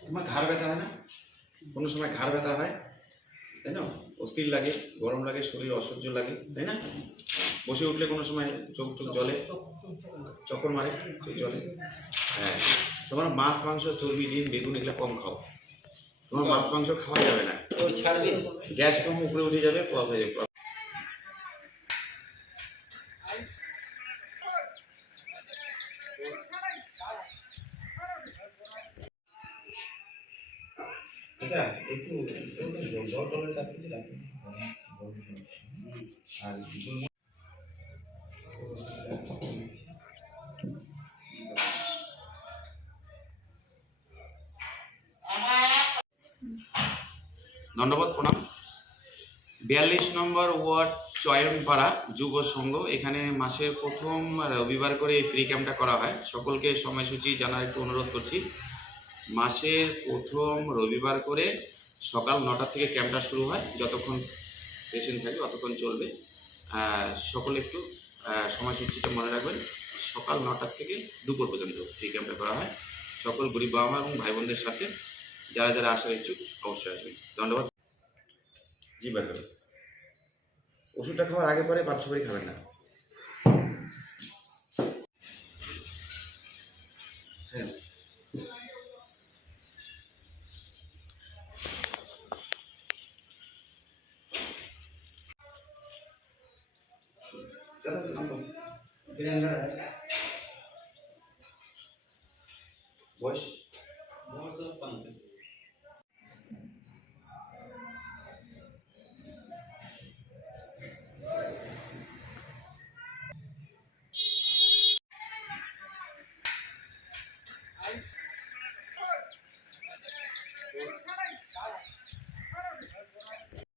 তোমার ঘাড় ব্যথা হয় না? কোনো সময় ঘাড় ব্যথা হয় তাই না? অস্থির লাগে গরম লাগে শরীর অসহ্য লাগে তাই না? বসে উঠলে কোনো সময় চোখ চোখ জলে চক্কর মারে চোখ জলে হ্যাঁ। তোমার মাছ মাংস চর্বি ডিম বেগুন এগুলো কম খাও। তোমার মাছ মাংস খাওয়া যাবে না ছাড়বি গ্যাস কম উপরে উঠে যাবে প্রভাব হয়ে যাবে আচ্ছা একটু জল টলের কাছে কিছু আর ধন্যবাদ, প্রণাম। বিয়াল্লিশ নম্বর ওয়ার্ড, চয়নপাড়া যুব সংঘ। এখানে মাসের প্রথম রবিবার করে এই ফ্রি ক্যাম্পটা করা হয়। সকলকে সময়সূচি জানার একটু অনুরোধ করছি। মাসের প্রথম রবিবার করে সকাল নটা থেকে ক্যাম্পটা শুরু হয়। যতক্ষণ পেশেন্ট থাকে ততক্ষণ চলবে। সকলে একটু সময়সূচিটা মনে রাখবেন। সকাল নটার থেকে দুপুর পর্যন্ত ফ্রি ক্যাম্পটা করা হয়। সকল গরিব বাবা মা এবং ভাই বোনদের সাথে যারা যারা আসার ইচ্ছুক অবশ্যই আসবেন ধন্যবাদ। জি ম্যাডাম ওষুধটা খাওয়ার আগে পরে পার্শ্ববাড়ি খাবেন না। হ্যাঁ। বয়স?